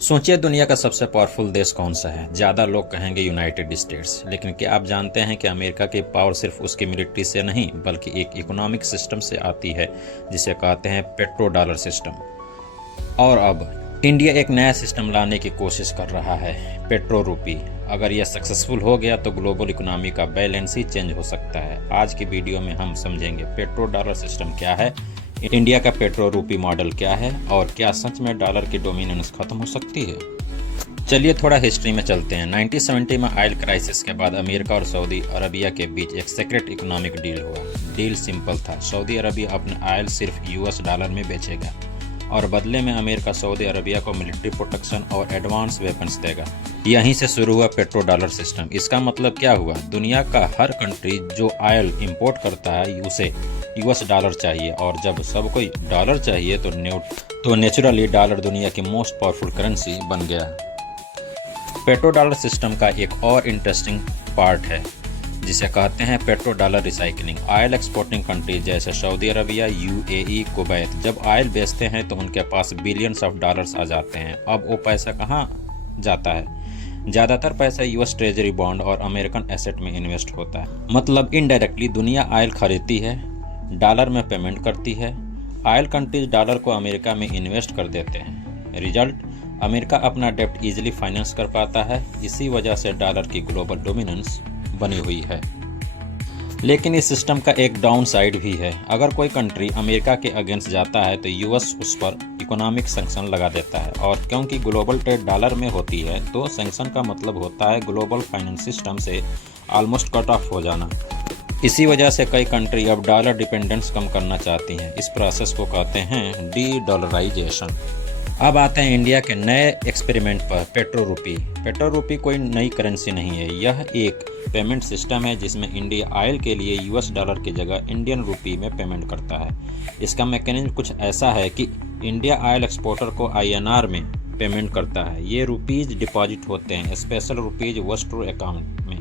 सोचिए दुनिया का सबसे पावरफुल देश कौन सा है। ज़्यादा लोग कहेंगे यूनाइटेड स्टेट्स, लेकिन क्या आप जानते हैं कि अमेरिका की पावर सिर्फ उसकी मिलिट्री से नहीं बल्कि एक इकोनॉमिक सिस्टम से आती है जिसे कहते हैं पेट्रो डॉलर सिस्टम। और अब इंडिया एक नया सिस्टम लाने की कोशिश कर रहा है, पेट्रो रूपी। अगर यह सक्सेसफुल हो गया तो ग्लोबल इकोनॉमी का बैलेंस ही चेंज हो सकता है। आज की वीडियो में हम समझेंगे पेट्रो डॉलर सिस्टम क्या है, इंडिया का पेट्रो रूपी मॉडल क्या है और क्या सच में डॉलर की डोमिनेंस खत्म हो सकती है। चलिए थोड़ा हिस्ट्री में चलते हैं। 1970 में ऑयल क्राइसिस के बाद अमेरिका और सऊदी अरबिया के बीच एक सीक्रेट इकोनॉमिक डील हुआ। डील सिंपल था, सऊदी अरबिया अपने ऑयल सिर्फ यूएस डॉलर में बेचेगा और बदले में अमेरिका सऊदी अरबिया को मिलिट्री प्रोटेक्शन और एडवांस वेपन्स देगा। यहीं से शुरू हुआ पेट्रो डॉलर सिस्टम। इसका मतलब क्या हुआ, दुनिया का हर कंट्री जो ऑयल इंपोर्ट करता है उसे यूएस डॉलर चाहिए, और जब सब कोई डॉलर चाहिए तो नेचुरली डॉलर दुनिया की मोस्ट पावरफुल करेंसी बन गया। पेट्रो डॉलर सिस्टम का एक और इंटरेस्टिंग पार्ट है जिसे कहते हैं petro dollar recycling. Oil exporting country जैसे सऊदी अरबिया, यूएई, कुवैत जब ऑयल बेचते हैं तो उनके पास बिलियंस ऑफ डॉलर्स आ जाते हैं। अब वो पैसा कहाँ जाता है? ज़्यादातर पैसा यूएस ट्रेजरी बॉन्ड और अमेरिकन एसेट में इन्वेस्ट होता है। मतलब इनडायरेक्टली दुनिया ऑयल खरीदती है, डॉलर में पेमेंट करती है। ऑयल कंट्रीज डॉलर को अमेरिका में इन्वेस्ट कर देते हैं। रिजल्ट, अमेरिका अपना डेब्ट इजीली फाइनेंस कर पाता है। इसी वजह से डॉलर की ग्लोबल डोमिनेंस बनी हुई है। लेकिन इस सिस्टम का एक डाउन साइड भी है। अगर कोई कंट्री अमेरिका के अगेंस्ट जाता है तो यूएस उस पर इकोनॉमिक सैंक्शन लगा देता है, और क्योंकि ग्लोबल ट्रेड डॉलर में होती है तो सैंक्शन का मतलब होता है ग्लोबल फाइनेंस सिस्टम से ऑलमोस्ट कट ऑफ हो जाना। इसी वजह से कई कंट्री अब डॉलर डिपेंडेंस कम करना चाहती हैं। इस प्रोसेस को कहते हैं डी डॉलराइजेशन। अब आते हैं इंडिया के नए एक्सपेरिमेंट पर, पेट्रो रूपी। पेट्रो रूपी कोई नई करेंसी नहीं है, यह एक पेमेंट सिस्टम है जिसमें इंडिया ऑयल के लिए यूएस डॉलर की जगह इंडियन रूपी में पेमेंट करता है। इसका मैकेनिज्म कुछ ऐसा है कि इंडिया ऑयल एक्सपोर्टर को आईएनआर में पेमेंट करता है। ये रुपीज़ डिपॉजिट होते हैं स्पेशल रुपीज़ वेस्ट्रो अकाउंट में।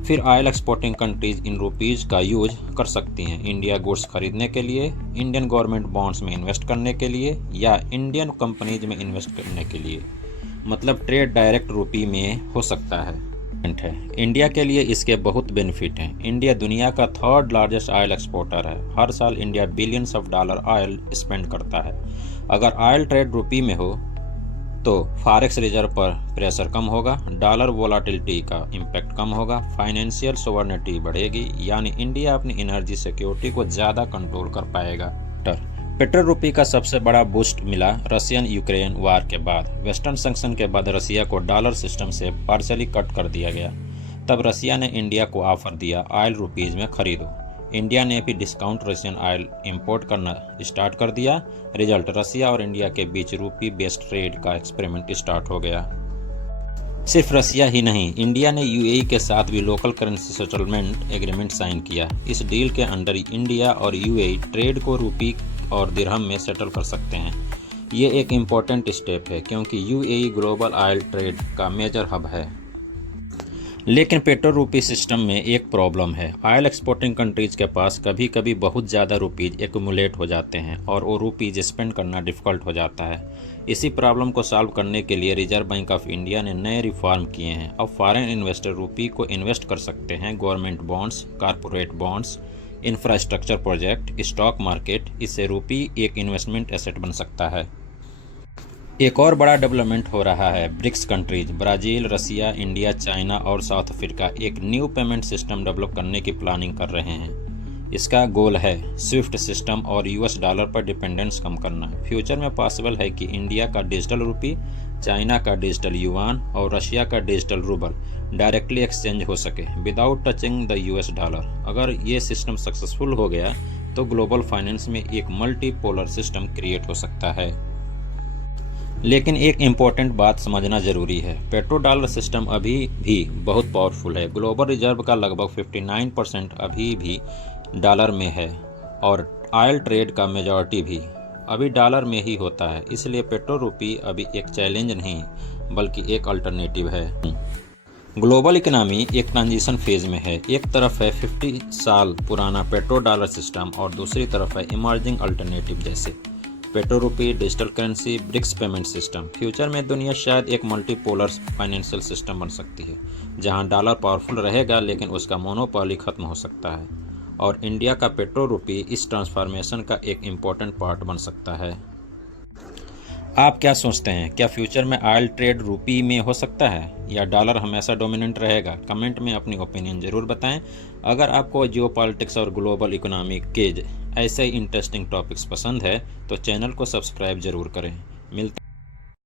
फिर oil exporting countries in rupees का यूज कर सकती हैं इंडिया गुड्स खरीदने के लिए, इंडियन गवर्नमेंट बॉन्ड्स में इन्वेस्ट करने के लिए या इंडियन कंपनीज में इन्वेस्ट करने के लिए। मतलब ट्रेड डायरेक्ट रुपी में हो सकता है। इंडिया के लिए इसके बहुत बेनिफिट हैं। इंडिया दुनिया का थर्ड लार्जेस्ट ऑयल एक्सपोर्टर है। हर साल India billions of dollar oil spend करता है। अगर ऑयल ट्रेड रुपी में हो तो फॉरेक्स रिजर्व पर प्रेशर कम होगा, डॉलर वोलाटिलिटी का इम्पैक्ट कम होगा, फाइनेंशियल सोवरेनिटी बढ़ेगी, यानी इंडिया अपनी एनर्जी सिक्योरिटी को ज़्यादा कंट्रोल कर पाएगा। पेट्रो रूपी का सबसे बड़ा बूस्ट मिला रशियन यूक्रेन वार के बाद। वेस्टर्न सैंक्शन के बाद रसिया को डॉलर सिस्टम से पार्शली कट कर दिया गया। तब रसिया ने इंडिया को ऑफर दिया ऑयल रुपीज़ में खरीदो। इंडिया ने भी डिस्काउंट रशियन ऑयल इंपोर्ट करना स्टार्ट कर दिया। रिजल्ट, रसिया और इंडिया के बीच रूपी बेस्ड ट्रेड का एक्सपेरिमेंट स्टार्ट हो गया। सिर्फ रसिया ही नहीं, इंडिया ने यूएई के साथ भी local currency settlement agreement sign किया। इस डील के अंडर इंडिया और यूएई ट्रेड को रूपी और दिरहम में सेटल कर सकते हैं। ये एक इम्पॉर्टेंट स्टेप है क्योंकि यूएई ग्लोबल ऑयल ट्रेड का मेजर हब है। लेकिन पेट्रो रूपी सिस्टम में एक प्रॉब्लम है। ऑयल एक्सपोर्टिंग कंट्रीज के पास कभी कभी बहुत ज़्यादा रुपीज़ एक्यूमुलेट हो जाते हैं और वो रुपीज़ स्पेंड करना डिफ़िकल्ट हो जाता है। इसी प्रॉब्लम को सॉल्व करने के लिए रिजर्व बैंक ऑफ इंडिया ने नए रिफॉर्म किए हैं। अब फॉरेन इन्वेस्टर रुपी को इन्वेस्ट कर सकते हैं government bonds, corporate bonds, infrastructure project, stock market. इससे रुपी एक इन्वेस्टमेंट एसेट बन सकता है। एक और बड़ा डेवलपमेंट हो रहा है। ब्रिक्स कंट्रीज ब्राज़ील, रसिया, इंडिया, चाइना और साउथ अफ्रीका एक न्यू पेमेंट सिस्टम डेवलप करने की प्लानिंग कर रहे हैं। इसका गोल है स्विफ्ट सिस्टम और यूएस डॉलर पर डिपेंडेंस कम करना। फ्यूचर में पॉसिबल है कि इंडिया का डिजिटल रुपी, चाइना का डिजिटल युआन और रशिया का डिजिटल रूबल डायरेक्टली एक्सचेंज हो सके without touching the US dollar. अगर ये सिस्टम सक्सेसफुल हो गया तो ग्लोबल फाइनेंस में एक मल्टीपोलर सिस्टम क्रिएट हो सकता है। लेकिन एक इम्पॉर्टेंट बात समझना ज़रूरी है, पेट्रो डॉलर सिस्टम अभी भी बहुत पावरफुल है। ग्लोबल रिजर्व का लगभग 59% अभी भी डॉलर में है और ऑयल ट्रेड का मेजॉरिटी भी अभी डॉलर में ही होता है। इसलिए पेट्रो रूपी अभी एक चैलेंज नहीं बल्कि एक अल्टरनेटिव है। ग्लोबल इकोनॉमी एक ट्रांजिशन फेज में है। एक तरफ है 50 साल पुराना पेट्रो डॉलर सिस्टम और दूसरी तरफ है इमर्जिंग अल्टरनेटिव जैसे petro rupee, digital currency, BRICS payment system. Future में दुनिया शायद एक मल्टीपोलर फाइनेंशियल सिस्टम बन सकती है, जहां डॉलर पावरफुल रहेगा लेकिन उसका मोनोपोली खत्म हो सकता है, और इंडिया का पेट्रो रुपी इस ट्रांसफॉर्मेशन का एक इम्पोर्टेंट पार्ट बन सकता है। आप क्या सोचते हैं, क्या फ्यूचर में ऑयल ट्रेड रुपी में हो सकता है या डॉलर हमेशा डोमिनेंट रहेगा? कमेंट में अपनी ओपिनियन ज़रूर बताएं। अगर आपको जियोपॉलिटिक्स और ग्लोबल इकोनॉमी के ऐसे ही इंटरेस्टिंग टॉपिक्स पसंद है तो चैनल को सब्सक्राइब ज़रूर करें। मिलते